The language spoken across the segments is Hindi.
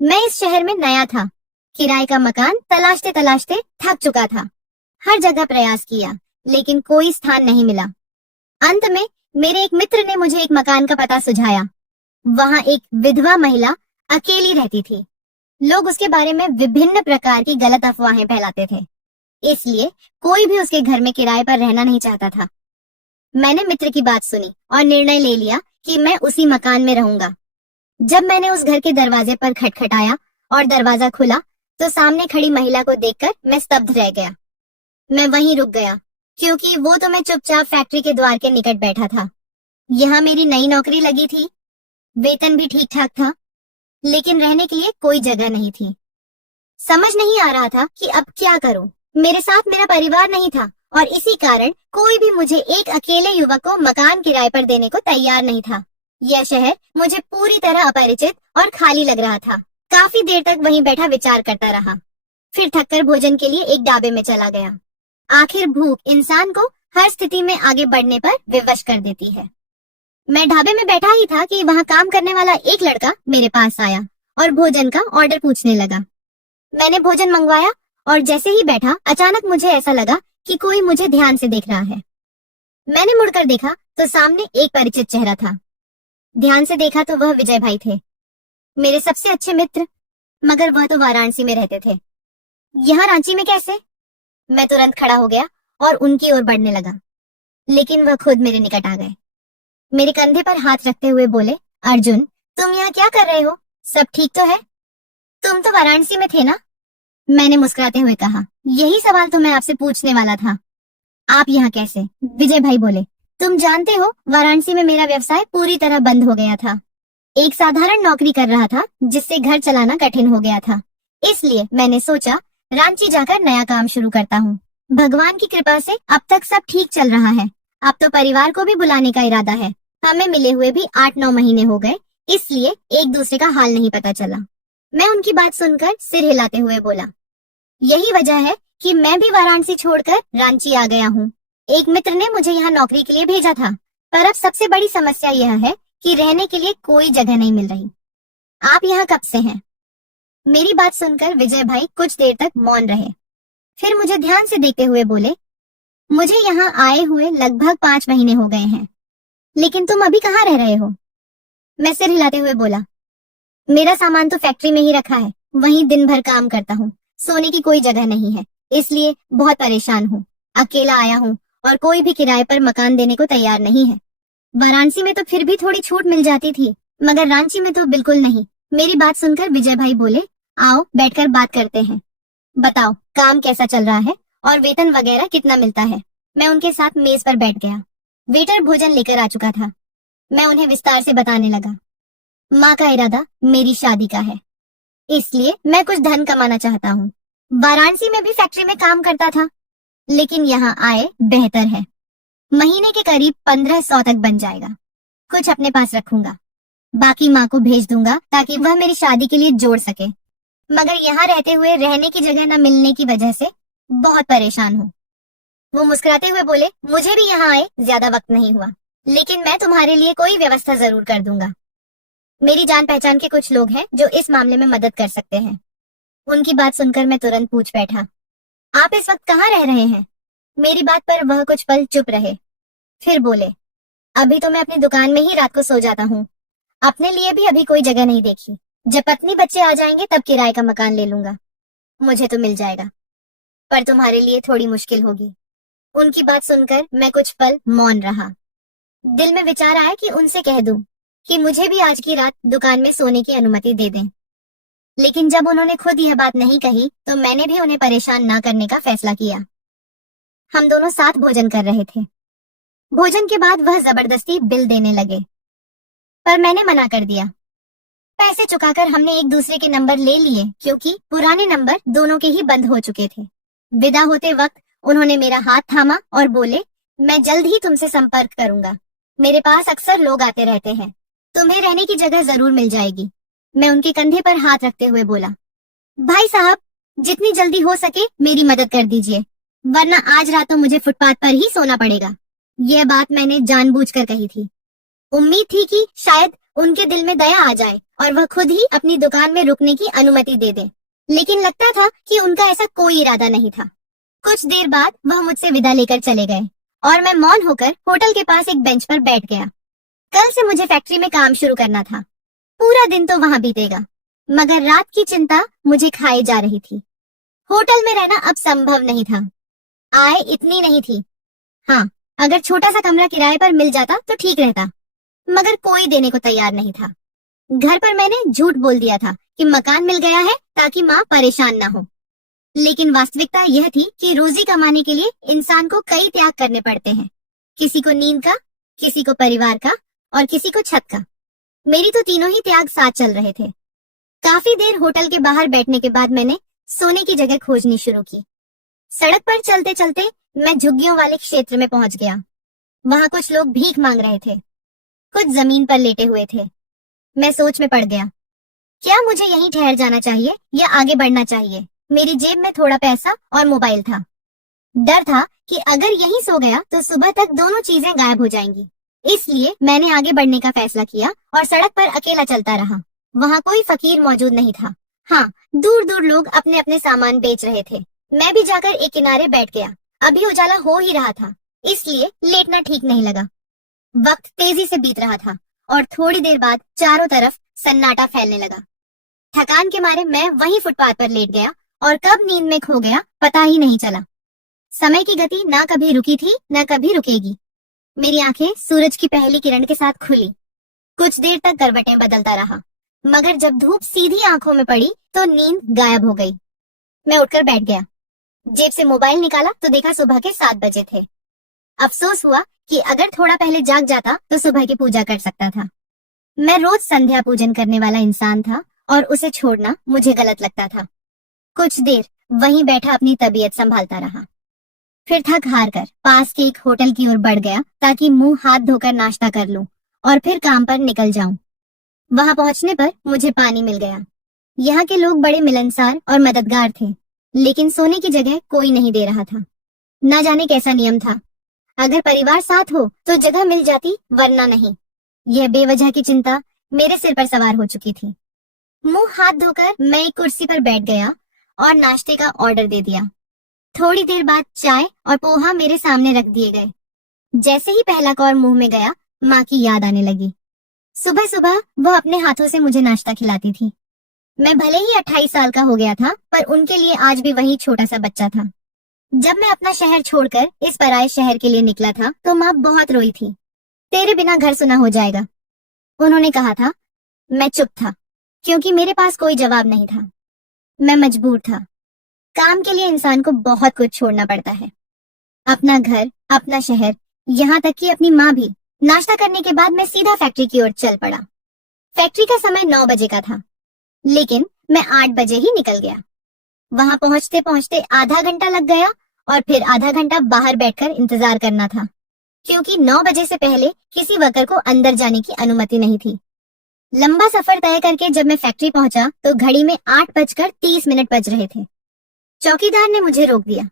मैं इस शहर में नया था। किराए का मकान तलाशते तलाशते थक चुका था। हर जगह प्रयास किया, लेकिन कोई स्थान नहीं मिला। अंत में मेरे एक मित्र ने मुझे एक मकान का पता सुझाया। वहां एक विधवा महिला अकेली रहती थी। लोग उसके बारे में विभिन्न प्रकार की गलत अफवाहें फैलाते थे, इसलिए कोई भी उसके घर में किराए पर रहना नहीं चाहता था। मैंने मित्र की बात सुनी और निर्णय ले लिया कि मैं उसी मकान में रहूंगा। जब मैंने उस घर के दरवाजे पर खटखटाया और दरवाजा खुला, तो सामने खड़ी महिला को देखकर मैं स्तब्ध रह गया। मैं वहीं रुक गया, क्योंकि वो तो मैं चुपचाप फैक्ट्री के द्वार के निकट बैठा था। यहाँ मेरी नई नौकरी लगी थी, वेतन भी ठीक ठाक था, लेकिन रहने के लिए कोई जगह नहीं थी। समझ नहीं आ रहा था कि अब क्या करूं। मेरे साथ मेरा परिवार नहीं था और इसी कारण कोई भी मुझे एक अकेले युवक को मकान किराए पर देने को तैयार नहीं था। यह शहर मुझे पूरी तरह अपरिचित और खाली लग रहा था। काफी देर तक वहीं बैठा विचार करता रहा। फिर थककर भोजन के लिए एक ढाबे में चला गया। आखिर भूख इंसान को हर स्थिति में आगे बढ़ने पर विवश कर देती है। मैं ढाबे में बैठा ही था कि वहां काम करने वाला एक लड़का मेरे पास आया और भोजन का ऑर्डर पूछने लगा। मैंने भोजन मंगवाया और जैसे ही बैठा, अचानक मुझे ऐसा लगा कि कोई मुझे ध्यान से देख रहा है। मैंने मुड़कर देखा तो सामने एक परिचित चेहरा था। ध्यान से देखा तो वह विजय भाई थे, मेरे सबसे अच्छे मित्र, मगर वह तो वाराणसी में रहते थे। यहाँ रांची में कैसे? मैं तुरंत खड़ा हो गया और उनकी ओर बढ़ने लगा, लेकिन वह खुद मेरे निकट आ गए। मेरे कंधे पर हाथ रखते हुए बोले, अर्जुन, तुम यहाँ क्या कर रहे हो? सब ठीक तो है? तुम तो वाराणसी में थे ना? मैंने मुस्कुराते हुए कहा, यही सवाल तो मैं आपसे पूछने वाला था। आप यहाँ कैसे? विजय भाई बोले, तुम जानते हो वाराणसी में मेरा व्यवसाय पूरी तरह बंद हो गया था। एक साधारण नौकरी कर रहा था जिससे घर चलाना कठिन हो गया था। इसलिए मैंने सोचा रांची जाकर नया काम शुरू करता हूँ। भगवान की कृपा से अब तक सब ठीक चल रहा है। अब तो परिवार को भी बुलाने का इरादा है। हमें मिले हुए भी 8-9 महीने हो गए, इसलिए एक दूसरे का हाल नहीं पता चला। मैं उनकी बात सुनकर सिर हिलाते हुए बोला, यही वजह है कि मैं भी वाराणसी छोड़कर रांची आ गया हूँ। एक मित्र ने मुझे यहाँ नौकरी के लिए भेजा था, पर अब सबसे बड़ी समस्या यह है कि रहने के लिए कोई जगह नहीं मिल रही। आप यहाँ कब से हैं? मेरी बात सुनकर विजय भाई कुछ देर तक मौन रहे। फिर मुझे ध्यान से देखते हुए बोले, मुझे यहाँ आए हुए लगभग 5 महीने हो गए हैं। लेकिन तुम अभी कहाँ रह रहे हो? मैं सिर हिलाते हुए बोला, मेरा सामान तो फैक्ट्री में ही रखा है, वहीं दिन भर काम करता हूँ। सोने की कोई जगह नहीं है, इसलिए बहुत परेशान हूँ। अकेला आया हूँ और कोई भी किराए पर मकान देने को तैयार नहीं है। वाराणसी में तो फिर भी थोड़ी छूट मिल जाती थी, मगर रांची में तो बिल्कुल नहीं। मेरी बात सुनकर विजय भाई बोले, आओ बैठकर बात करते हैं। बताओ काम कैसा चल रहा है और वेतन वगैरह कितना मिलता है। मैं उनके साथ मेज पर बैठ गया। वेटर भोजन लेकर आ चुका था। मैं उन्हें विस्तार से बताने लगा, माँ का इरादा मेरी शादी का है, इसलिए मैं कुछ धन कमाना चाहता हूँ। वाराणसी में भी फैक्ट्री में काम करता था, लेकिन यहाँ आए बेहतर है। महीने के करीब 1500 तक बन जाएगा। कुछ अपने पास रखूंगा, बाकी माँ को भेज दूंगा ताकि वह मेरी शादी के लिए जोड़ सके। मगर यहाँ रहते हुए रहने की जगह न मिलने की वजह से बहुत परेशान हूँ। वो मुस्कुराते हुए बोले, मुझे भी यहाँ आए ज्यादा वक्त नहीं हुआ, लेकिन मैं तुम्हारे लिए कोई व्यवस्था जरूर कर दूंगा। मेरी जान पहचान के कुछ लोग हैं जो इस मामले में मदद कर सकते हैं। उनकी बात सुनकर मैं तुरंत पूछ बैठा, आप इस वक्त कहाँ रह रहे हैं? मेरी बात पर वह कुछ पल चुप रहे, फिर बोले, अभी तो मैं अपनी दुकान में ही रात को सो जाता हूँ। अपने लिए भी अभी कोई जगह नहीं देखी। जब पत्नी बच्चे आ जाएंगे तब किराए का मकान ले लूंगा। मुझे तो मिल जाएगा, पर तुम्हारे लिए थोड़ी मुश्किल होगी। उनकी बात सुनकर मैं कुछ पल मौन रहा। दिल में विचार आया कि उनसे कह दूं कि मुझे भी आज की रात दुकान में सोने की अनुमति दे दें। लेकिन जब उन्होंने खुद यह बात नहीं कही तो मैंने भी उन्हें परेशान ना करने का फैसला किया। हम दोनों साथ भोजन कर रहे थे। भोजन के बाद वह जबरदस्ती बिल देने लगे, पर मैंने मना कर दिया। पैसे चुकाकर हमने एक दूसरे के नंबर ले लिए, क्योंकि पुराने नंबर दोनों के ही बंद हो चुके थे। विदा होते वक्त उन्होंने मेरा हाथ थामा और बोले, मैं जल्द ही तुमसे संपर्क करूंगा। मेरे पास अक्सर लोग आते रहते हैं, तुम्हें रहने की जगह जरूर मिल जाएगी। मैं उनके कंधे पर हाथ रखते हुए बोला, भाई साहब, जितनी जल्दी हो सके मेरी मदद कर दीजिए, वरना आज रात तो मुझे फुटपाथ पर ही सोना पड़ेगा। यह बात मैंने जानबूझकर कही थी। उम्मीद थी कि शायद उनके दिल में दया आ जाए और वह खुद ही अपनी दुकान में रुकने की अनुमति दे दे। लेकिन लगता था कि उनका ऐसा कोई इरादा नहीं था। कुछ देर बाद वह मुझसे विदा लेकर चले गए और मैं मौन होकर होटल के पास एक बेंच पर बैठ गया। कल से मुझे फैक्ट्री में काम शुरू करना था। पूरा दिन तो वहां बीतेगा, मगर रात की चिंता मुझे खाए जा रही थी। होटल में रहना अब संभव नहीं था। आय इतनी नहीं थी। हाँ, अगर छोटा सा कमरा किराए पर मिल जाता तो ठीक रहता, मगर कोई देने को तैयार नहीं था। घर पर मैंने झूठ बोल दिया था कि मकान मिल गया है ताकि माँ परेशान ना हो। लेकिन वास्तविकता यह थी कि रोजी कमाने के लिए इंसान को कई त्याग करने पड़ते हैं। किसी को नींद का, किसी को परिवार का और किसी को छत का। मेरी तो तीनों ही त्याग साथ चल रहे थे। काफी देर होटल के बाहर बैठने के बाद मैंने सोने की जगह खोजनी शुरू की। सड़क पर चलते चलते मैं झुग्गियों वाले क्षेत्र में पहुंच गया। वहां कुछ लोग भीख मांग रहे थे, कुछ जमीन पर लेटे हुए थे। मैं सोच में पड़ गया, क्या मुझे यहीं ठहर जाना चाहिए या आगे बढ़ना चाहिए। मेरी जेब में थोड़ा पैसा और मोबाइल था। डर था कि अगर यहीं सो गया तो सुबह तक दोनों चीजें गायब हो जाएंगी। इसलिए मैंने आगे बढ़ने का फैसला किया और सड़क पर अकेला चलता रहा। वहाँ कोई फकीर मौजूद नहीं था। हाँ, दूर दूर लोग अपने अपने सामान बेच रहे थे। मैं भी जाकर एक किनारे बैठ गया। अभी उजाला हो ही रहा था, इसलिए लेटना ठीक नहीं लगा। वक्त तेजी से बीत रहा था और थोड़ी देर बाद चारों तरफ सन्नाटा फैलने लगा। थकान के मारे मैं वहीं फुटपाथ पर लेट गया और कब नींद में खो गया पता ही नहीं चला। समय की गति ना कभी रुकी थी ना कभी रुकेगी। मेरी आंखें सूरज की पहली किरण के साथ खुली। कुछ देर तक करवटें बदलता रहा, मगर जब धूप सीधी आंखों में पड़ी तो नींद गायब हो गई। मैं उठकर बैठ गया। जेब से मोबाइल निकाला तो देखा सुबह के 7 बजे थे। अफसोस हुआ कि अगर थोड़ा पहले जाग जाता तो सुबह की पूजा कर सकता था। मैं रोज संध्या पूजन करने वाला इंसान था और उसे छोड़ना मुझे गलत लगता था। कुछ देर वहीं बैठा अपनी तबीयत संभालता रहा। फिर थक हार कर पास के एक होटल की ओर बढ़ गया ताकि मुंह हाथ धोकर नाश्ता कर लूं और फिर काम पर निकल जाऊं। वहां पहुंचने पर मुझे पानी मिल गया। यहाँ के लोग बड़े मिलनसार और मददगार थे, लेकिन सोने की जगह कोई नहीं दे रहा था। न जाने कैसा नियम था, अगर परिवार साथ हो तो जगह मिल जाती, वरना नहीं। यह बेवजह की चिंता मेरे सिर पर सवार हो चुकी थी। मुंह हाथ धोकर मैं एक कुर्सी पर बैठ गया और नाश्ते का ऑर्डर दे दिया। थोड़ी देर बाद चाय और पोहा मेरे सामने रख दिए गए। जैसे ही पहला कौर मुंह में गया, माँ की याद आने लगी। सुबह सुबह वह अपने हाथों से मुझे नाश्ता खिलाती थी। मैं भले ही 28 साल का हो गया था, पर उनके लिए आज भी वही छोटा सा बच्चा था। जब मैं अपना शहर छोड़कर इस पराये शहर के लिए निकला था तो माँ बहुत रोई थी। तेरे बिना घर सुना हो जाएगा, उन्होंने कहा था। मैं चुप था, क्योंकि मेरे पास कोई जवाब नहीं था। मैं मजबूर था। काम के लिए इंसान को बहुत कुछ छोड़ना पड़ता है, अपना घर, अपना शहर, यहाँ तक कि अपनी माँ भी। नाश्ता करने के बाद मैं सीधा फैक्ट्री की ओर चल पड़ा। फैक्ट्री का समय 9 बजे का था, लेकिन मैं 8 बजे ही निकल गया। वहां पहुंचते पहुंचते आधा घंटा लग गया और फिर आधा घंटा बाहर बैठकर इंतजार करना था, क्योंकि 9 बजे से पहले किसी वर्कर को अंदर जाने की अनुमति नहीं थी। लंबा सफर तय करके जब मैं फैक्ट्री पहुंचा तो घड़ी में 8:30 बज रहे थे। चौकीदार ने मुझे रोक दिया।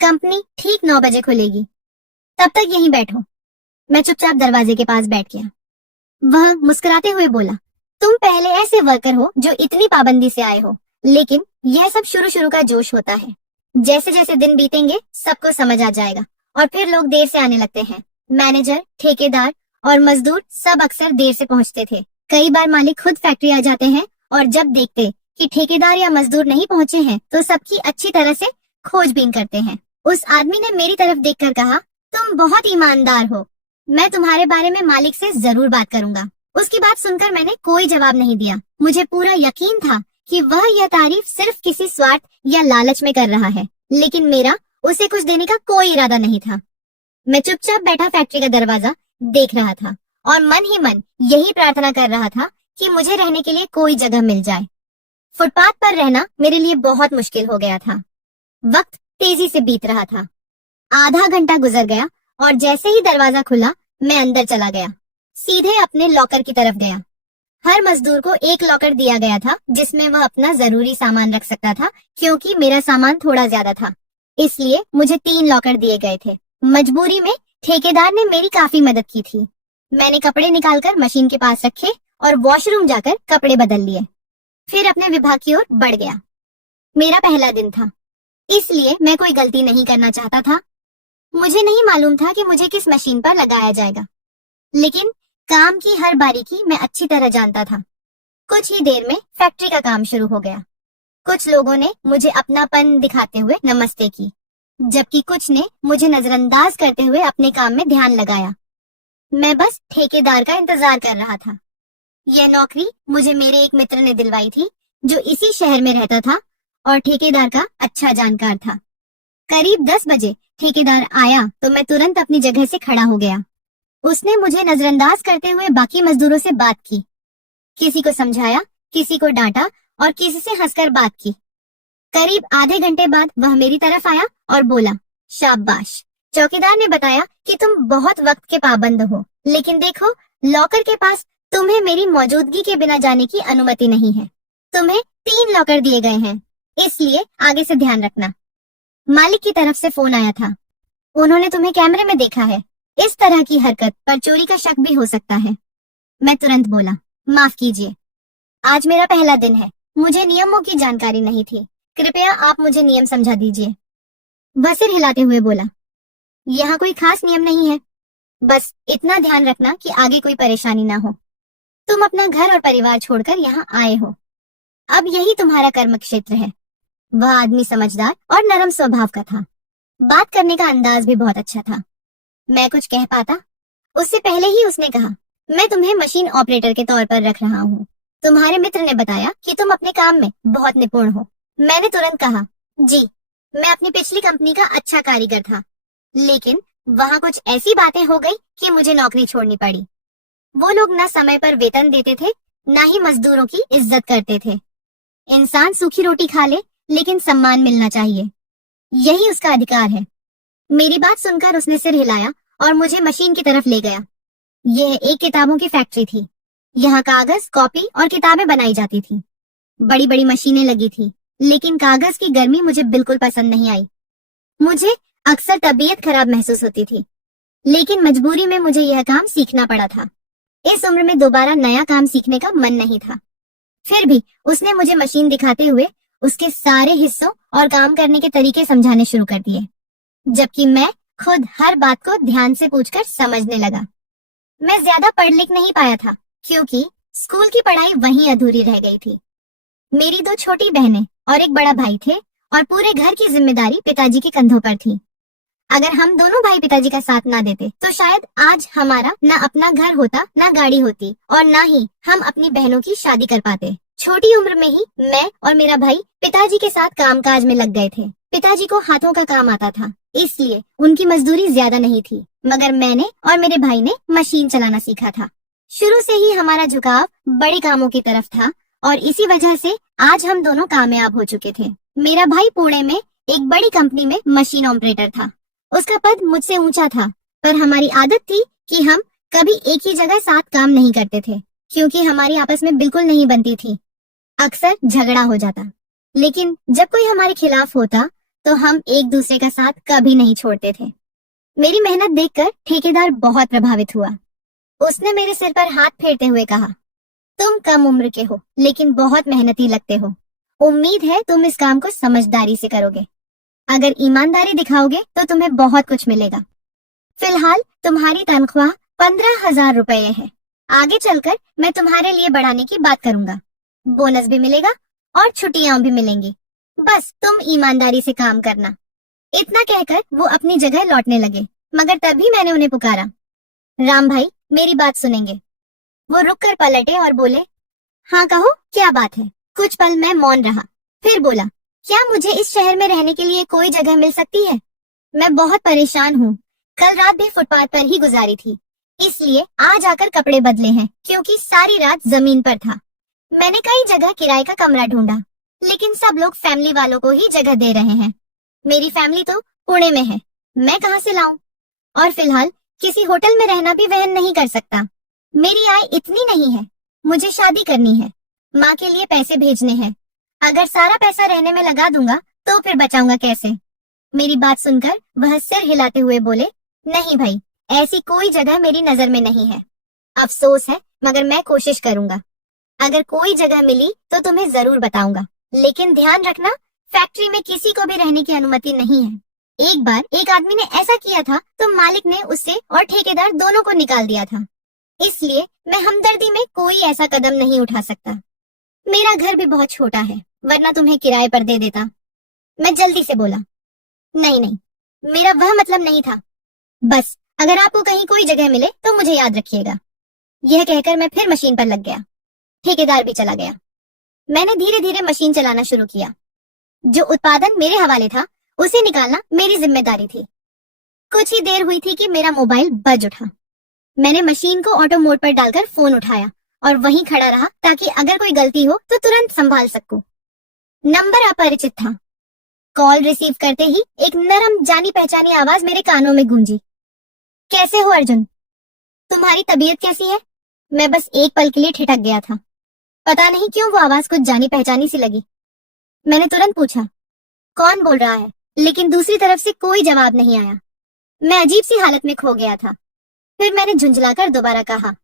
कंपनी ठीक 9 बजे खुलेगी, तब तक यहीं बैठो। मैं चुपचाप दरवाजे के पास बैठ गया। वह मुस्कुराते हुए बोला, तुम पहले ऐसे वर्कर हो जो इतनी पाबंदी से आए हो, लेकिन यह सब शुरू का जोश होता है। जैसे जैसे दिन बीतेंगे सबको समझ आ जाएगा और फिर लोग देर से आने लगते हैं। मैनेजर, ठेकेदार और मजदूर सब अक्सर देर से पहुंचते थे। कई बार मालिक खुद फैक्ट्री आ जाते हैं और जब देखते कि ठेकेदार या मजदूर नहीं पहुंचे हैं तो सबकी अच्छी तरह से खोजबीन करते हैं। उस आदमी ने मेरी तरफ देखकर कहा, तुम बहुत ईमानदार हो, मैं तुम्हारे बारे में मालिक से जरूर बात करूंगा। उसकी बात सुनकर मैंने कोई जवाब नहीं दिया। मुझे पूरा यकीन था कि वह यह तारीफ सिर्फ किसी स्वार्थ या लालच में कर रहा है, लेकिन मेरा उसे कुछ देने का कोई इरादा नहीं था। मैं चुपचाप बैठा फैक्ट्री का दरवाजा देख रहा था और मन ही मन यही प्रार्थना कर रहा था कि मुझे रहने के लिए कोई जगह मिल जाए। फुटपाथ पर रहना मेरे लिए बहुत मुश्किल हो गया था। वक्त तेजी से बीत रहा था। आधा घंटा गुजर गया और जैसे ही दरवाजा खुला मैं अंदर चला गया। सीधे अपने लॉकर की तरफ गया। हर मजदूर को एक लॉकर दिया गया था जिसमें वह अपना जरूरी सामान रख सकता था, क्योंकि मेरा सामान थोड़ा ज्यादा था, इसलिए मुझे 3 लॉकर दिए गए थे। मजबूरी में ठेकेदार ने मेरी काफी मदद की थी। मैंने कपड़े निकालकर मशीन के पास रखे और वॉशरूम जाकर कपड़े बदल लिए। फिर अपने विभाग की ओर बढ़ गया। मेरा पहला दिन था, इसलिए मैं कोई गलती नहीं करना चाहता था। मुझे नहीं मालूम था कि मुझे किस मशीन पर लगाया जाएगा, लेकिन काम की हर बारीकी मैं अच्छी तरह जानता था। कुछ ही देर में फैक्ट्री का काम शुरू हो गया। कुछ लोगों ने मुझे अपनापन दिखाते हुए नमस्ते की, जबकि कुछ ने मुझे नजरअंदाज करते हुए अपने काम में ध्यान लगाया। मैं बस ठेकेदार का इंतजार कर रहा था। यह नौकरी मुझे मेरे एक मित्र ने दिलवाई थी, जो इसी शहर में रहता था और ठेकेदार का अच्छा जानकार था। करीब 10 बजे ठेकेदार आया तो मैं तुरंत अपनी जगह से खड़ा हो गया। उसने मुझे नजरअंदाज करते हुए बाकी मजदूरों से बात की, किसी को समझाया, किसी को डांटा और किसी से हंसकर बात की। करीब आधे घंटे बाद वह मेरी तरफ आया और बोला, शाबाश, चौकीदार ने बताया कि तुम बहुत वक्त के पाबंद हो, लेकिन देखो, लॉकर के पास तुम्हें मेरी मौजूदगी के बिना जाने की अनुमति नहीं है। तुम्हें 3 लॉकर दिए गए हैं, इसलिए आगे से ध्यान रखना। मालिक की तरफ से फोन आया था। उन्होंने तुम्हें कैमरे में देखा है। इस तरह की हरकत पर चोरी का शक भी हो सकता है। मैं तुरंत बोला, माफ कीजिए, आज मेरा पहला दिन है, मुझे नियमों की जानकारी नहीं थी, कृपया आप मुझे नियम समझा दीजिए। वह सिर हिलाते हुए बोला, यहाँ कोई खास नियम नहीं है, बस इतना ध्यान रखना कि आगे कोई परेशानी ना हो। तुम अपना घर और परिवार छोड़कर यहाँ आए हो, अब यही तुम्हारा कर्म क्षेत्र है। वह आदमी समझदार और नरम स्वभाव का था। बात करने का अंदाज भी बहुत अच्छा था। मैं कुछ कह पाता उससे पहले ही उसने कहा, मैं तुम्हें मशीन ऑपरेटर के तौर पर रख रहा हूँ। तुम्हारे मित्र ने बताया कि तुम अपने काम में बहुत निपुण हो। मैंने तुरंत कहा, जी, मैं अपनी पिछली कंपनी का अच्छा कारीगर था, लेकिन वहाँ कुछ ऐसी बातें हो गई कि मुझे नौकरी छोड़नी पड़ी। वो लोग न समय पर वेतन देते थे, न ही मजदूरों की इज्जत करते थे। इंसान सूखी रोटी खा ले, लेकिन सम्मान मिलना चाहिए, यही उसका अधिकार है। मेरी बात सुनकर उसने सिर हिलाया और मुझे मशीन की तरफ ले गया। यह एक किताबों की फैक्ट्री थी। यहाँ कागज, कॉपी और किताबें बनाई जाती थी। बड़ी बड़ी मशीनें लगी थी, लेकिन कागज की गर्मी मुझे बिल्कुल पसंद नहीं आई। मुझे अक्सर तबीयत खराब महसूस होती थी, लेकिन मजबूरी में मुझे यह काम सीखना पड़ा था। इस उम्र में दोबारा नया काम सीखने का मन नहीं था। फिर भी उसने मुझे मशीन दिखाते हुए उसके सारे हिस्सों और काम करने के तरीके समझाने शुरू कर दिए, जबकि मैं खुद हर बात को ध्यान से पूछकर समझने लगा। मैं ज्यादा पढ़ लिख नहीं पाया था, क्योंकि स्कूल की पढ़ाई वहीं अधूरी रह गई थी। मेरी 2 छोटी बहनें और एक बड़ा भाई थे और पूरे घर की जिम्मेदारी पिताजी के कंधों पर थी। अगर हम दोनों भाई पिताजी का साथ ना देते तो शायद आज हमारा न अपना घर होता, न गाड़ी होती और न ही हम अपनी बहनों की शादी कर पाते। छोटी उम्र में ही मैं और मेरा भाई पिताजी के साथ कामकाज में लग गए थे। पिताजी को हाथों का काम आता था, इसलिए उनकी मजदूरी ज्यादा नहीं थी, मगर मैंने और मेरे भाई ने मशीन चलाना सीखा था। शुरू से ही हमारा झुकाव बड़े कामों की तरफ था और इसी वजह से आज हम दोनों कामयाब हो चुके थे। मेरा भाई पुणे में एक बड़ी कंपनी में मशीन ऑपरेटर था। उसका पद मुझसे ऊंचा था, पर हमारी आदत थी कि हम कभी एक ही जगह साथ काम नहीं करते थे, क्योंकि हमारी आपस में बिल्कुल नहीं बनती थी। अक्सर झगड़ा हो जाता, लेकिन जब कोई हमारे खिलाफ होता तो हम एक दूसरे का साथ कभी नहीं छोड़ते थे। मेरी मेहनत देखकर ठेकेदार बहुत प्रभावित हुआ। उसने मेरे सिर पर हाथ फेरते हुए कहा, तुम कम उम्र के हो, लेकिन बहुत मेहनती लगते हो। उम्मीद है तुम इस काम को समझदारी से करोगे। अगर ईमानदारी दिखाओगे तो तुम्हें बहुत कुछ मिलेगा। फिलहाल तुम्हारी तनख्वाह 15,000 रुपए है। आगे चलकर मैं तुम्हारे लिए बढ़ाने की बात करूंगा। बोनस भी मिलेगा और छुट्टियां भी मिलेंगी। बस तुम ईमानदारी से काम करना। इतना कहकर वो अपनी जगह लौटने लगे, मगर तभी मैंने उन्हें पुकारा, राम भाई, मेरी बात सुनेंगे? वो रुककर पलटे और बोले, हाँ कहो, क्या बात है? कुछ पल मैं मौन रहा, फिर बोला, क्या मुझे इस शहर में रहने के लिए कोई जगह मिल सकती है? मैं बहुत परेशान हूँ। कल रात भी फुटपाथ पर ही गुजारी थी, इसलिए आज आकर कपड़े बदले हैं, क्योंकि सारी रात जमीन पर था। मैंने कई जगह किराए का कमरा ढूंढा, लेकिन सब लोग फैमिली वालों को ही जगह दे रहे हैं। मेरी फैमिली तो पुणे में है, मैं कहाँ से लाऊं? और फिलहाल किसी होटल में रहना भी वहन नहीं कर सकता। मेरी आय इतनी नहीं है, मुझे शादी करनी है, माँ के लिए पैसे भेजने हैं। अगर सारा पैसा रहने में लगा दूंगा तो फिर बचाऊंगा कैसे? मेरी बात सुनकर वह सिर हिलाते हुए बोले, नहीं भाई, ऐसी कोई जगह मेरी नजर में नहीं है। अफसोस है, मगर मैं कोशिश करूंगा। अगर कोई जगह मिली तो तुम्हें जरूर बताऊंगा। लेकिन ध्यान रखना, फैक्ट्री में किसी को भी रहने की अनुमति नहीं है। एक बार एक आदमी ने ऐसा किया था तो मालिक ने उससे और ठेकेदार दोनों को निकाल दिया था। इसलिए मैं हमदर्दी में कोई ऐसा कदम नहीं उठा सकता। मेरा घर भी बहुत छोटा है, वरना तुम्हें किराए पर दे देता। मैं जल्दी से बोला, नहीं नहीं, मेरा वह मतलब नहीं था। बस अगर आपको कहीं कोई जगह मिले तो मुझे याद रखिएगा। यह कहकर मैं फिर मशीन पर लग गया। ठेकेदार भी चला गया। मैंने धीरे धीरे मशीन चलाना शुरू किया। जो उत्पादन मेरे हवाले था उसे निकालना मेरी जिम्मेदारी थी। कुछ ही देर हुई थी कि मेरा मोबाइल बज उठा। मैंने मशीन को ऑटो मोड पर डालकर फोन उठाया और वहीं खड़ा रहा ताकि अगर कोई गलती हो तो तुरंत संभाल सकूं। नंबर अपरिचित था। कॉल रिसीव करते ही एक नरम जानी पहचानी आवाज मेरे कानों में गूंजी। कैसे हो अर्जुन? तुम्हारी तबीयत कैसी है? मैं बस एक पल के लिए ठिठक गया था। पता नहीं क्यों वो आवाज कुछ जानी पहचानी सी लगी। मैंने तुरंत पूछा, कौन बोल रहा है? लेकिन दूसरी तरफ से कोई जवाब नहीं आया। मैं अजीब सी हालत में खो गया था। फिर मैंने झुंझलाकर दोबारा कहा,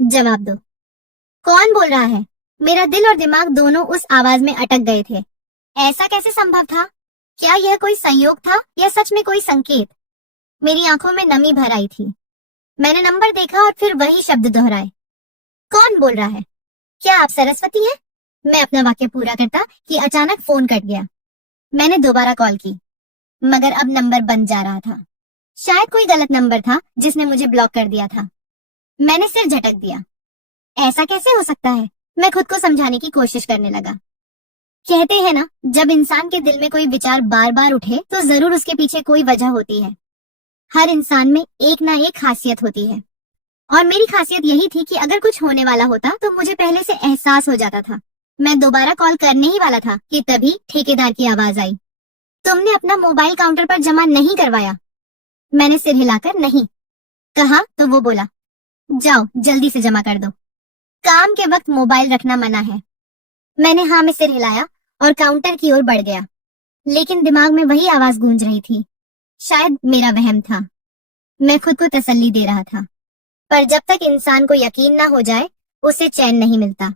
जवाब दो। कौन बोल रहा है? मेरा दिल और दिमाग दोनों उस आवाज में अटक गए थे। ऐसा कैसे संभव था? क्या यह कोई संयोग था या सच में कोई संकेत? मेरी आंखों में नमी भर आई थी। मैंने नंबर देखा और फिर वही शब्द दोहराए। कौन बोल रहा है? क्या आप सरस्वती हैं? मैं अपना वाक्य पूरा करता कि अचानक फोन कट गया। मैंने दोबारा कॉल की, मगर अब नंबर बंद जा रहा था। शायद कोई गलत नंबर था जिसने मुझे ब्लॉक कर दिया था। मैंने सिर झटक दिया। ऐसा कैसे हो सकता है? मैं खुद को समझाने की कोशिश करने लगा। कहते हैं ना, जब इंसान के दिल में कोई विचार बार बार उठे तो जरूर उसके पीछे कोई वजह होती है। हर इंसान में एक ना एक खासियत होती है और मेरी खासियत यही थी कि अगर कुछ होने वाला होता तो मुझे पहले से एहसास हो जाता था। मैं दोबारा कॉल करने ही वाला था कि तभी ठेकेदार की आवाज आई। तुमने अपना मोबाइल काउंटर पर जमा नहीं करवाया? मैंने सिर हिलाकर नहीं कहा तो वो बोला, जाओ जल्दी से जमा कर दो। काम के वक्त मोबाइल रखना मना है। मैंने हाँ में सिर हिलाया और काउंटर की ओर बढ़ गया। लेकिन दिमाग में वही आवाज गूंज रही थी। शायद मेरा वहम था। मैं खुद को तसल्ली दे रहा था, पर जब तक इंसान को यकीन ना हो जाए उसे चैन नहीं मिलता।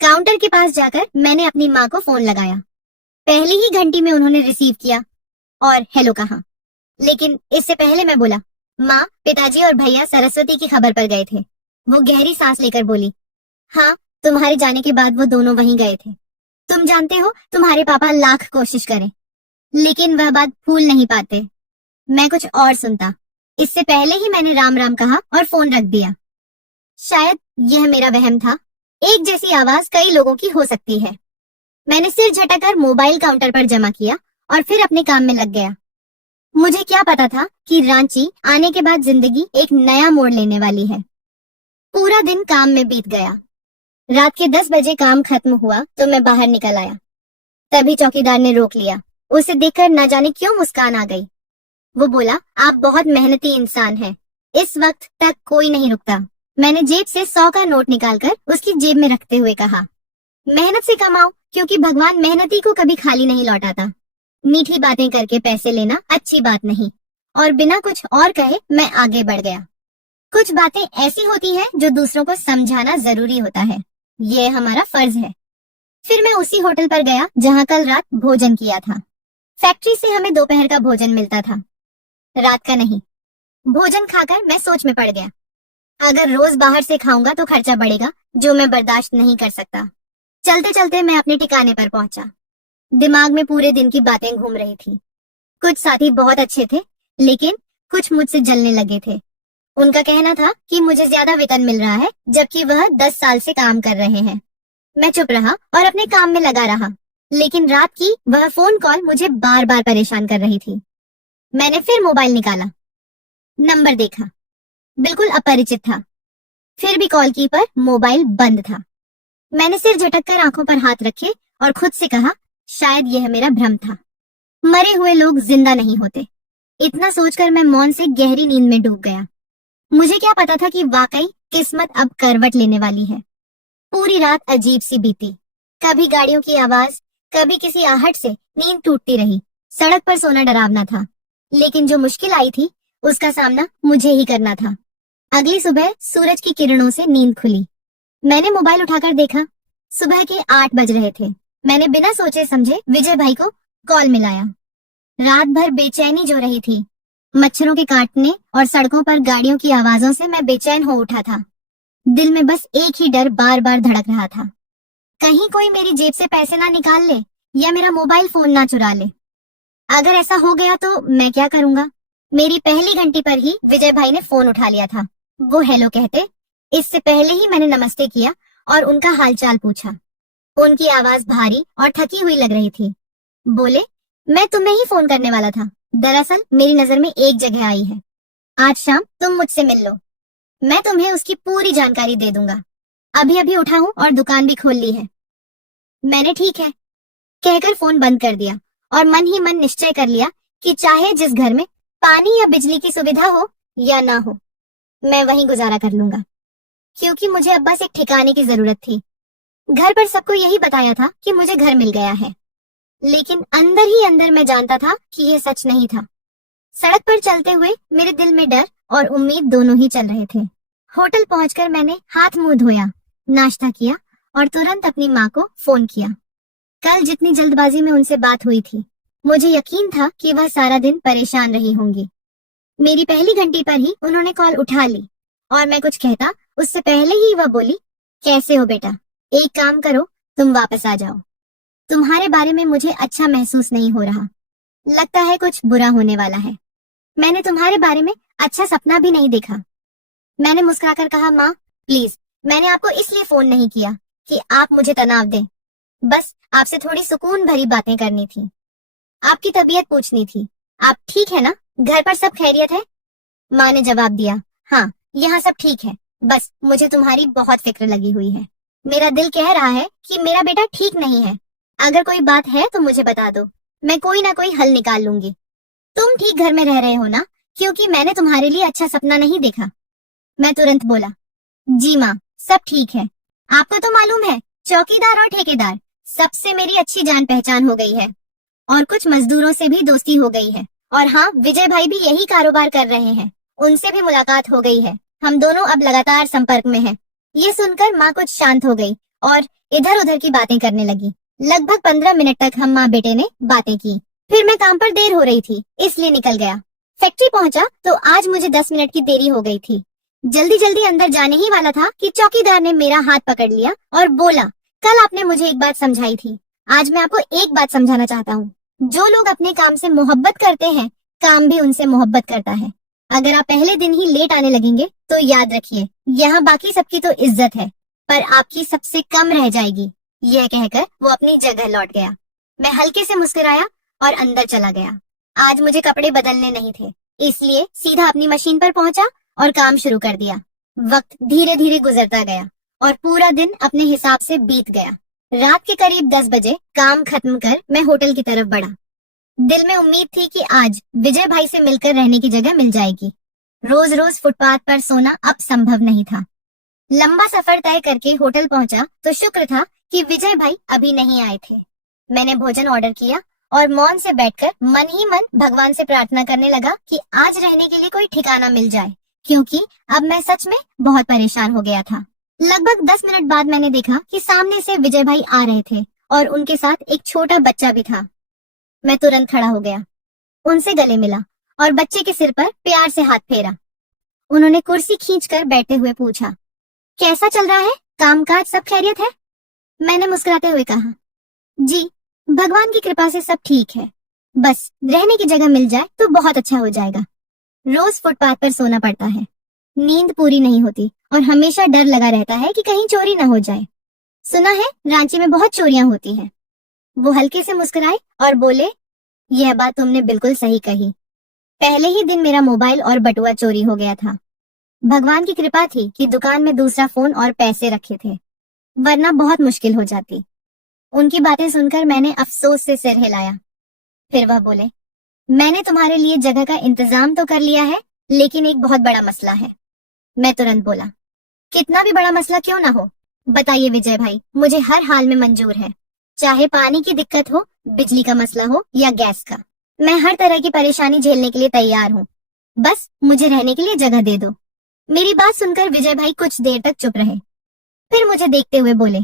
काउंटर के पास जाकर मैंने अपनी माँ को फोन लगाया। पहली ही घंटी में उन्होंने रिसीव किया और हेलो कहा। लेकिन इससे पहले मैं बोला, माँ, पिताजी और भैया सरस्वती की खबर पर गए थे। वो गहरी सांस लेकर बोली, हाँ, तुम्हारे जाने के बाद वो दोनों वहीं गए थे। तुम जानते हो, तुम्हारे पापा लाख कोशिश करें लेकिन वह बात भूल नहीं पाते। मैं कुछ और सुनता। इससे पहले ही मैंने राम राम कहा और फोन रख दिया। शायद यह मेरा वहम था। एक जैसी आवाज कई लोगों की हो सकती है। मैंने सिर झटककर मोबाइल काउंटर पर जमा किया और फिर अपने काम में लग गया। मुझे क्या पता था कि रांची आने के बाद जिंदगी एक नया मोड़ लेने वाली है। पूरा दिन काम में बीत गया। रात के 10 बजे काम खत्म हुआ तो मैं बाहर निकल आया। तभी चौकीदार ने रोक लिया। उसे देखकर न जाने क्यों मुस्कान आ गई। वो बोला, आप बहुत मेहनती इंसान हैं। इस वक्त तक कोई नहीं रुकता। मैंने जेब से 100 का नोट निकालकर उसकी जेब में रखते हुए कहा, मेहनत से कमाओ, क्योंकि भगवान मेहनती को कभी खाली नहीं लौटाता। मीठी बातें करके पैसे लेना अच्छी बात नहीं। और बिना कुछ और कहे मैं आगे बढ़ गया। कुछ बातें ऐसी होती हैं जो दूसरों को समझाना जरूरी होता है। ये हमारा फर्ज है। फिर मैं उसी होटल पर गया जहाँ कल रात भोजन किया था। फैक्ट्री से हमें दोपहर का भोजन मिलता था, रात का नहीं। भोजन खाकर मैं सोच में पड़ गया। अगर रोज बाहर से खाऊंगा तो खर्चा बढ़ेगा, जो मैं बर्दाश्त नहीं कर सकता। चलते चलते मैं अपने ठिकाने पर पहुंचा। दिमाग में पूरे दिन की बातें घूम रही थी। कुछ साथी बहुत अच्छे थे, लेकिन कुछ मुझसे जलने लगे थे। उनका कहना था कि मुझे ज्यादा वेतन मिल रहा है, जबकि वह 10 साल से काम कर रहे हैं। मैं चुप रहा और अपने काम में लगा रहा, लेकिन रात की वह फोन कॉल मुझे बार बार परेशान कर रही थी। मैंने फिर मोबाइल निकाला, नंबर देखा, बिल्कुल अपरिचित था। फिर भी कॉल की पर मोबाइल बंद था। मैंने सिर झटककर आंखों पर हाथ रखे और खुद से कहा, शायद यह मेरा भ्रम था। मरे हुए लोग जिंदा नहीं होते। इतना सोचकर मैं मौन से गहरी नींद में डूब गया। मुझे क्या पता था कि वाकई किस्मत अब करवट लेने वाली है। पूरी रात अजीब सी बीती। कभी गाड़ियों की आवाज, कभी किसी आहट से नींद टूटती रही। सड़क पर सोना डरावना था, लेकिन जो मुश्किल आई थी उसका सामना मुझे ही करना था। अगली सुबह सूरज की किरणों से नींद खुली। मैंने मोबाइल उठाकर देखा, सुबह के 8 बज रहे थे। मैंने बिना सोचे समझे विजय भाई को कॉल मिलाया। रात भर बेचैनी जो रही थी, मच्छरों के काटने और सड़कों पर गाड़ियों की आवाजों से मैं बेचैन हो उठा था। दिल में बस एक ही डर बार बार धड़क रहा था, कहीं कोई मेरी जेब से पैसे ना निकाल ले या मेरा मोबाइल फोन ना चुरा ले। अगर ऐसा हो गया तो मैं क्या करूंगा। मेरी पहली घंटी पर ही विजय भाई ने फोन उठा लिया था। वो हेलो कहते, इससे पहले ही मैंने नमस्ते किया और उनका हालचाल पूछा। उनकी आवाज भारी और थकी हुई लग रही थी। बोले, मैं तुम्हें ही फोन करने वाला था। दरअसल मेरी नजर में एक जगह आई है, आज शाम तुम मुझसे मिल लो, मैं तुम्हें उसकी पूरी जानकारी दे दूंगा। अभी अभी उठा हूँ और दुकान भी खोल ली है। मैंने ठीक है कहकर फोन बंद कर दिया और मन ही मन निश्चय कर लिया कि चाहे जिस घर में पानी या बिजली की सुविधा हो या ना हो, मैं वहीं गुजारा कर लूंगा, क्योंकि मुझे अब बस एक ठिकाने की जरूरत थी। घर पर सबको यही बताया था कि मुझे घर मिल गया है, लेकिन अंदर ही अंदर मैं जानता था कि यह सच नहीं था। सड़क पर चलते हुए मेरे दिल में डर और उम्मीद दोनों ही चल रहे थे। होटल पहुंचकर मैंने हाथ मुंह धोया, नाश्ता किया और तुरंत अपनी माँ को फोन किया। कल जितनी जल्दबाजी में उनसे बात हुई थी, मुझे यकीन था कि वह सारा दिन परेशान रही होंगी। मेरी पहली घंटी पर ही उन्होंने कॉल उठा ली और मैं कुछ कहता उससे पहले ही वह बोली, कैसे हो बेटा, एक काम करो, तुम वापस आ जाओ। तुम्हारे बारे में मुझे अच्छा महसूस नहीं हो रहा, लगता है कुछ बुरा होने वाला है। मैंने तुम्हारे बारे में अच्छा सपना भी नहीं देखा। मैंने मुस्कुराकर कहा, माँ प्लीज, मैंने आपको इसलिए फोन नहीं किया कि आप मुझे तनाव दें, बस आपसे थोड़ी सुकून भरी बातें करनी थी, आपकी तबीयत पूछनी थी। आप ठीक है ना, घर पर सब खैरियत है? माँ ने जवाब दिया, हाँ यहाँ सब ठीक है, बस मुझे तुम्हारी बहुत फिक्र लगी हुई है। मेरा दिल कह रहा है कि मेरा बेटा ठीक नहीं है। अगर कोई बात है तो मुझे बता दो, मैं कोई ना कोई हल निकाल लूंगी। तुम ठीक घर में रह रहे हो ना, क्योंकि मैंने तुम्हारे लिए अच्छा सपना नहीं देखा। मैं तुरंत बोला, जी माँ सब ठीक है। आपको तो मालूम है, चौकीदार और ठेकेदार सबसे मेरी अच्छी जान पहचान हो गई है और कुछ मजदूरों से भी दोस्ती हो गई है। और हाँ, विजय भाई भी यही कारोबार कर रहे हैं, उनसे भी मुलाकात हो गई है। हम दोनों अब लगातार संपर्क में हैं। ये सुनकर माँ कुछ शांत हो गई और इधर उधर की बातें करने लगी। लगभग 15 मिनट तक हम माँ बेटे ने बातें की। फिर मैं काम पर देर हो रही थी, इसलिए निकल गया। फैक्ट्री पहुंचा तो आज मुझे 10 मिनट की देरी हो गई थी। जल्दी जल्दी अंदर जाने ही वाला था कि चौकीदार ने मेरा हाथ पकड़ लिया और बोला, कल आपने मुझे एक बात समझाई थी, आज मैं आपको एक बात समझाना चाहता हूँ। जो लोग अपने काम से मोहब्बत करते हैं, काम भी उनसे मोहब्बत करता है। अगर आप पहले दिन ही लेट आने लगेंगे तो याद रखिए, यहाँ बाकी सबकी तो इज्जत है, पर आपकी सबसे कम रह जाएगी। यह कहकर वो अपनी जगह लौट गया। मैं हल्के से मुस्कुराया और अंदर चला गया। आज मुझे कपड़े बदलने नहीं थे, इसलिए सीधा अपनी मशीन पर पहुंचा और काम शुरू कर दिया। वक्त धीरे धीरे गुजरता गया और पूरा दिन अपने हिसाब से बीत गया। रात के करीब 10 बजे काम खत्म कर मैं होटल की तरफ बढ़ा। दिल में उम्मीद थी कि आज विजय भाई से मिलकर रहने की जगह मिल जाएगी। रोज रोज फुटपाथ पर सोना अब संभव नहीं था। लंबा सफर तय करके होटल पहुंचा तो शुक्र था कि विजय भाई अभी नहीं आए थे। मैंने भोजन ऑर्डर किया और मौन से बैठकर मन ही मन भगवान से प्रार्थना करने लगा कि आज रहने के लिए कोई ठिकाना मिल जाए, क्योंकि अब मैं सच में बहुत परेशान हो गया था। लगभग 10 मिनट बाद मैंने देखा कि सामने से विजय भाई आ रहे थे और उनके साथ एक छोटा बच्चा भी था। मैं तुरंत खड़ा हो गया, उनसे गले मिला और बच्चे के सिर पर प्यार से हाथ फेरा। उन्होंने कुर्सी खींचकर बैठते हुए पूछा, कैसा चल रहा है, कामकाज सब खैरियत है? मैंने मुस्कुराते हुए कहा, जी भगवान की कृपा से सब ठीक है, बस रहने की जगह मिल जाए तो बहुत अच्छा हो जाएगा। रोज फुटपाथ पर सोना पड़ता है, नींद पूरी नहीं होती और हमेशा डर लगा रहता है कि कहीं चोरी न हो जाए। सुना है रांची में बहुत चोरियां होती हैं। वो हल्के से मुस्कुराए और बोले, यह बात तुमने बिल्कुल सही कही। पहले ही दिन मेरा मोबाइल और बटुआ चोरी हो गया था। भगवान की कृपा थी कि दुकान में दूसरा फोन और पैसे रखे थे, वरना बहुत मुश्किल हो जाती। उनकी बातें सुनकर मैंने अफसोस से सिर हिलाया। फिर वह बोले, मैंने तुम्हारे लिए जगह का इंतजाम तो कर लिया है, लेकिन एक बहुत बड़ा मसला है। मैं तुरंत बोला, कितना भी बड़ा मसला क्यों ना हो, बताइए विजय भाई, मुझे हर हाल में मंजूर है। चाहे पानी की दिक्कत हो, बिजली का मसला हो या गैस का, मैं हर तरह की परेशानी झेलने के लिए तैयार हूँ। बस मुझे रहने के लिए जगह दे दो। मेरी बात सुनकर विजय भाई कुछ देर तक चुप रहे, फिर मुझे देखते हुए बोले,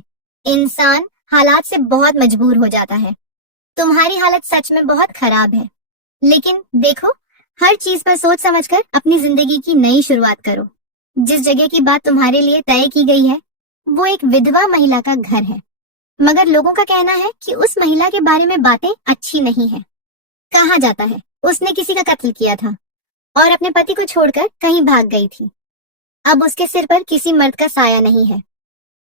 इंसान हालात से बहुत मजबूर हो जाता है। तुम्हारी हालत सच में बहुत खराब है, लेकिन देखो, हर चीज पर सोच समझकर अपनी जिंदगी की नई शुरुआत करो। जिस जगह की बात तुम्हारे लिए तय की गई है वो एक विधवा महिला का घर है, मगर लोगों का कहना है कि उस महिला के बारे में बातें अच्छी नहीं है। कहा जाता है उसने किसी का कत्ल किया था और अपने पति को छोड़कर कहीं भाग गई थी। अब उसके सिर पर किसी मर्द का साया नहीं है।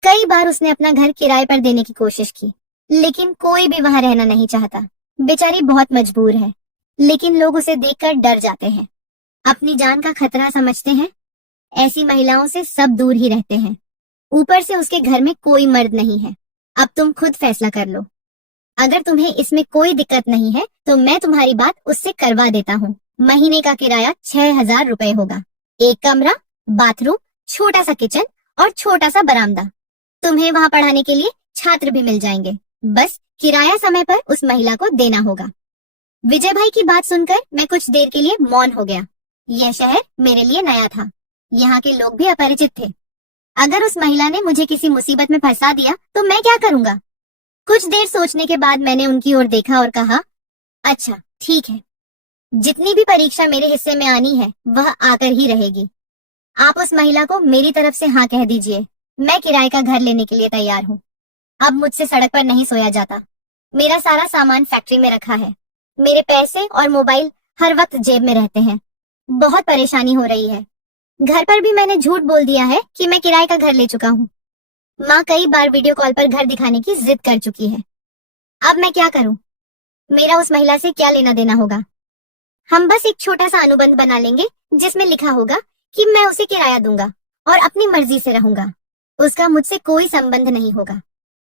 कई बार उसने अपना घर किराए पर देने की कोशिश की, लेकिन कोई भी वहां रहना नहीं चाहता। बेचारी बहुत मजबूर है, लेकिन लोग उसे देखकर डर जाते हैं, अपनी जान का खतरा समझते हैं। ऐसी महिलाओं से सब दूर ही रहते हैं। ऊपर से उसके घर में कोई मर्द नहीं है। अब तुम खुद फैसला कर लो। अगर तुम्हें इसमें कोई दिक्कत नहीं है तो मैं तुम्हारी बात उससे करवा देता हूँ। महीने का किराया 6,000 रुपए होगा। एक कमरा, बाथरूम, छोटा सा किचन और छोटा सा बरामदा। तुम्हें वहाँ पढ़ाने के लिए छात्र भी मिल जाएंगे। बस किराया समय पर उस महिला को देना होगा। विजय भाई की बात सुनकर मैं कुछ देर के लिए मौन हो गया। यह शहर मेरे लिए नया था, यहाँ के लोग भी अपरिचित थे। अगर उस महिला ने मुझे किसी मुसीबत में फंसा दिया तो मैं क्या करूंगा? कुछ देर सोचने के बाद मैंने उनकी ओर देखा और कहा, अच्छा ठीक है, जितनी भी परीक्षा मेरे हिस्से में आनी है वह आकर ही रहेगी। आप उस महिला को मेरी तरफ से हाँ कह दीजिए। मैं किराए का घर लेने के लिए तैयार हूँ। अब मुझसे सड़क पर नहीं सोया जाता। मेरा सारा सामान फैक्ट्री में रखा है। मेरे पैसे और मोबाइल हर वक्त जेब में रहते हैं। बहुत परेशानी हो रही है। घर पर भी मैंने झूठ बोल दिया है कि मैं किराए का घर ले चुका हूँ। माँ कई बार वीडियो कॉल पर घर दिखाने की जिद कर चुकी है। अब मैं क्या करूँ? मेरा उस महिला से क्या लेना देना होगा? हम बस एक छोटा सा अनुबंध बना लेंगे जिसमें लिखा होगा कि मैं उसे किराया दूंगा और अपनी मर्जी से रहूंगा। उसका मुझसे कोई संबंध नहीं होगा।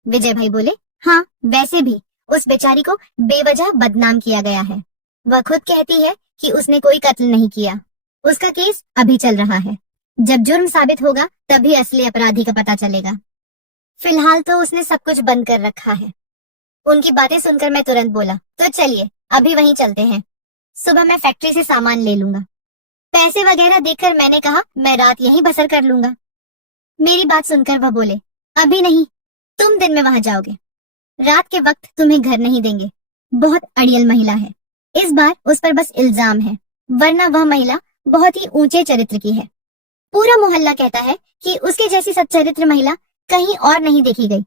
विजय भाई बोले, हाँ वैसे भी उस बेचारी को बेवजह बदनाम किया गया है। वह खुद कहती है कि उसने कोई कत्ल नहीं किया। उसका केस अभी चल रहा है। जब जुर्म साबित होगा तभी असली अपराधी का पता चलेगा। फिलहाल तो उसने सब कुछ बंद कर रखा है। उनकी बातें सुनकर मैं तुरंत बोला, तो चलिए अभी वहीं चलते हैं। सुबह मैं फैक्ट्री से सामान ले लूंगा। पैसे वगैरह देखकर मैंने कहा, मैं रात यहीं बसर कर लूंगा। मेरी बात सुनकर वह बोले, अभी नहीं, तुम दिन में वहां जाओगे। रात के वक्त तुम्हें घर नहीं देंगे। बहुत अड़ियल महिला है। इस बार उस पर बस इल्जाम है, वरना वह महिला बहुत ही ऊंचे चरित्र की है। पूरा मोहल्ला कहता है कि उसके जैसी सच्चरित्र महिला कहीं और नहीं देखी गई।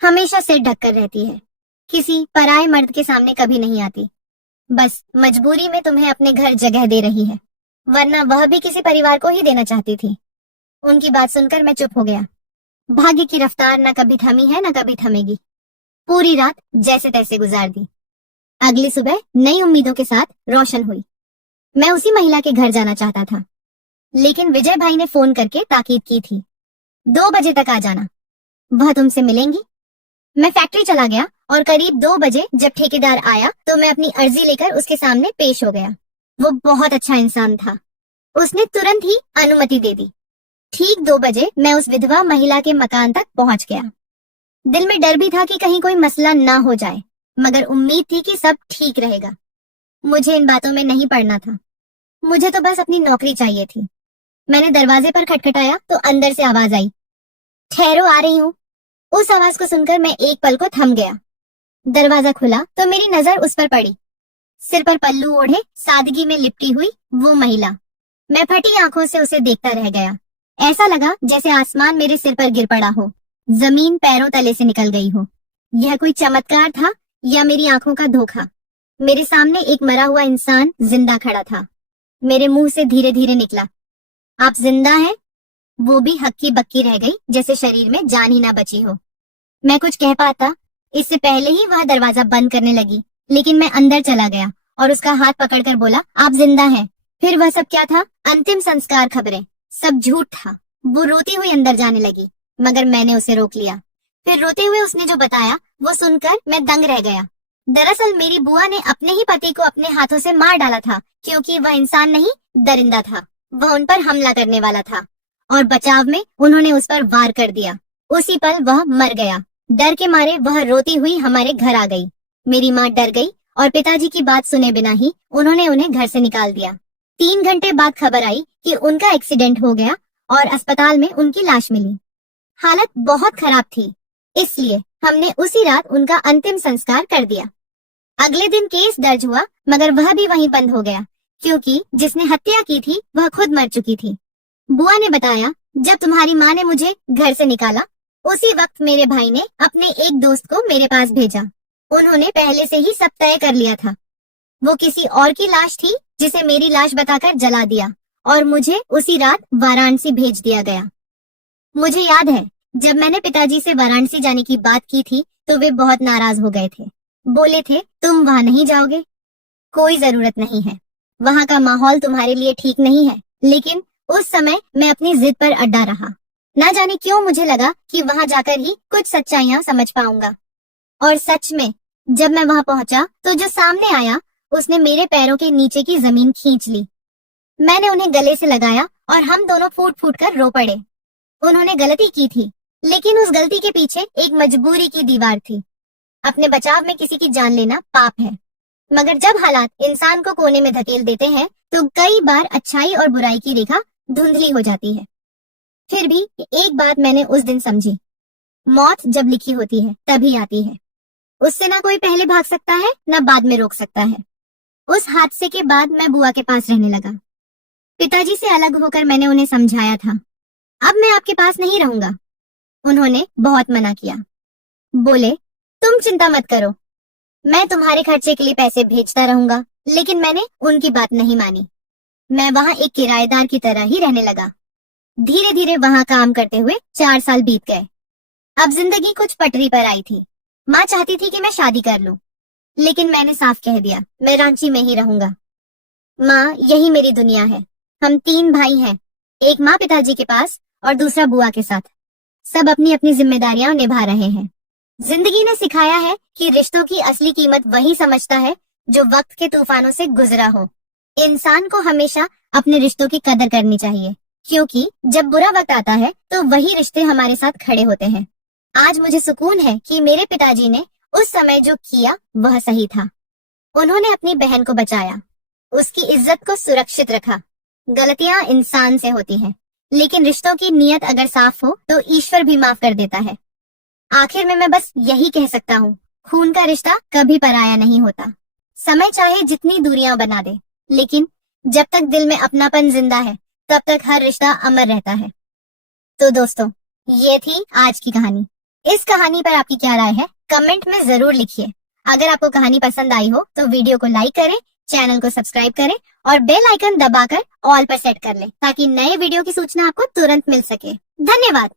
हमेशा सिर ढककर रहती है, किसी पराये मर्द के सामने कभी नहीं आती। बस मजबूरी में तुम्हें अपने घर जगह दे रही है, वरना वह भी किसी परिवार को ही देना चाहती थी। उनकी बात सुनकर मैं चुप हो गया। भाग्य की रफ्तार न कभी थमी है न कभी थमेगी। पूरी रात जैसे तैसे गुजार दी। अगली सुबह नई उम्मीदों के साथ रोशन हुई। मैं उसी महिला के घर जाना चाहता था, लेकिन विजय भाई ने फोन करके ताकीद की थी, 2 बजे तक आ जाना, वह तुमसे मिलेंगी। मैं फैक्ट्री चला गया और करीब 2 बजे जब ठेकेदार आया तो मैं अपनी अर्जी लेकर उसके सामने पेश हो गया। वो बहुत अच्छा इंसान था। उसने तुरंत ही अनुमति दे दी। ठीक 2 बजे मैं उस विधवा महिला के मकान तक पहुंच गया। दिल में डर भी था कि कहीं कोई मसला ना हो जाए, मगर उम्मीद थी कि सब ठीक रहेगा। मुझे इन बातों में नहीं पड़ना था। मुझे तो बस अपनी नौकरी चाहिए थी। मैंने दरवाजे पर खटखटाया तो अंदर से आवाज आई, ठहरो आ रही हूँ। उस आवाज को सुनकर मैं एक पल को थम गया। दरवाजा खुला तो मेरी नजर उस पर पड़ी। सिर पर पल्लू ओढ़े सादगी में लिपटी हुई वो महिला। मैं फटी आंखों से उसे देखता रह गया। ऐसा लगा जैसे आसमान मेरे सिर पर गिर पड़ा हो, जमीन पैरों तले से निकल गई हो। यह कोई चमत्कार था या मेरी आंखों का धोखा? मेरे सामने एक मरा हुआ इंसान जिंदा खड़ा था। मेरे मुंह से धीरे धीरे निकला, आप जिंदा हैं? वो भी हक्की बक्की रह गई, जैसे शरीर में जान ही ना बची हो। मैं कुछ कह पाता इससे पहले ही वह दरवाजा बंद करने लगी, लेकिन मैं अंदर चला गया और उसका हाथ पकड़कर बोला, आप जिंदा हैं। फिर वह सब क्या था? अंतिम संस्कार खबरें, सब झूठ था। वो रोती हुई अंदर जाने लगी, मगर मैंने उसे रोक लिया। फिर रोते हुए उसने जो बताया वो सुनकर मैं दंग रह गया। दरअसल मेरी बुआ ने अपने ही पति को अपने हाथों से मार डाला था, क्योंकि वह इंसान नहीं दरिंदा था। वह उन पर हमला करने वाला था और बचाव में उन्होंने उस पर वार कर दिया। उसी पल वह मर गया। डर के मारे वह रोती हुई हमारे घर आ गई। मेरी माँ डर गई और पिताजी की बात सुने बिना ही उन्होंने उन्हें घर से निकाल दिया। 3 घंटे बाद खबर आई कि उनका एक्सीडेंट हो गया और अस्पताल में उनकी लाश मिली। हालत बहुत खराब थी, इसलिए हमने उसी रात उनका अंतिम संस्कार कर दिया। अगले दिन केस दर्ज हुआ, मगर वह भी वहीं बंद हो गया, क्योंकि जिसने हत्या की थी वह खुद मर चुकी थी। बुआ ने बताया, जब तुम्हारी माँ ने मुझे घर से निकाला, उसी वक्त मेरे भाई ने अपने एक दोस्त को मेरे पास भेजा। उन्होंने पहले से ही सब तय कर लिया था। वो किसी और की लाश थी जिसे मेरी लाश बताकर जला दिया और मुझे उसी रात वाराणसी भेज दिया गया। मुझे याद है, जब मैंने पिताजी से वाराणसी जाने की बात की थी तो वे बहुत नाराज हो गए थे। बोले थे, तुम वहां नहीं जाओगे, कोई जरूरत नहीं है, वहां का माहौल तुम्हारे लिए ठीक नहीं है। लेकिन उस समय मैं अपनी जिद पर अड्डा रहा। ना जाने क्यों मुझे लगा कि वहां जाकर ही कुछ सच्चाइयां समझ पाऊंगा। और सच में जब मैं वहां पहुंचा तो जो सामने आया उसने मेरे पैरों के नीचे की जमीन खींच ली। मैंने उन्हें गले से लगाया और हम दोनों फूट फूट कर रो पड़े। उन्होंने गलती की थी, लेकिन उस गलती के पीछे एक मजबूरी की दीवार थी। अपने बचाव में किसी की जान लेना पाप है, मगर जब हालात इंसान को कोने में धकेल देते हैं तो कई बार अच्छाई और बुराई की रेखा धुंधली हो जाती है। फिर भी एक बात मैंने उस दिन समझी, मौत जब लिखी होती है तभी आती है। उससे ना कोई पहले भाग सकता है, ना बाद में रोक सकता है। उस हादसे के बाद मैं बुआ के पास रहने लगा। पिताजी से अलग होकर मैंने उन्हें समझाया था, अब मैं आपके पास नहीं रहूंगा। उन्होंने बहुत मना किया। बोले, तुम चिंता मत करो, मैं तुम्हारे खर्चे के लिए पैसे भेजता रहूंगा। लेकिन मैंने उनकी बात नहीं मानी। मैं वहां एक किराएदार की तरह ही रहने लगा। धीरे धीरे वहां काम करते हुए 4 साल बीत गए। अब जिंदगी कुछ पटरी पर आई थी। माँ चाहती थी कि मैं शादी कर लूं, लेकिन मैंने साफ कह दिया, मैं रांची में ही रहूंगा। माँ, यही मेरी दुनिया है। हम 3 भाई हैं, एक माँ पिताजी के पास और दूसरा बुआ के साथ। सब अपनी अपनी जिम्मेदारियां निभा रहे हैं। जिंदगी ने सिखाया है कि रिश्तों की असली कीमत वही समझता है जो वक्त के तूफानों से गुजरा हो। इंसान को हमेशा अपने रिश्तों की कदर करनी चाहिए, क्योंकि जब बुरा वक्त आता है तो वही रिश्ते हमारे साथ खड़े होते हैं। आज मुझे सुकून है कि मेरे पिताजी ने उस समय जो किया वह सही था। उन्होंने अपनी बहन को बचाया, उसकी इज्जत को सुरक्षित रखा। गलतियां इंसान से होती हैं, लेकिन रिश्तों की नीयत अगर साफ हो तो ईश्वर भी माफ कर देता है। आखिर में मैं बस यही कह सकता हूँ, खून का रिश्ता कभी पराया नहीं होता। समय चाहे जितनी दूरियां बना दे, लेकिन जब तक दिल में अपनापन जिंदा है तब तक हर रिश्ता अमर रहता है। तो दोस्तों, ये थी आज की कहानी। इस कहानी पर आपकी क्या राय है, कमेंट में जरूर लिखिए। अगर आपको कहानी पसंद आई हो तो वीडियो को लाइक करें, चैनल को सब्सक्राइब करें और बेल आइकन दबाकर ऑल पर सेट कर लें, ताकि नए वीडियो की सूचना आपको तुरंत मिल सके। धन्यवाद।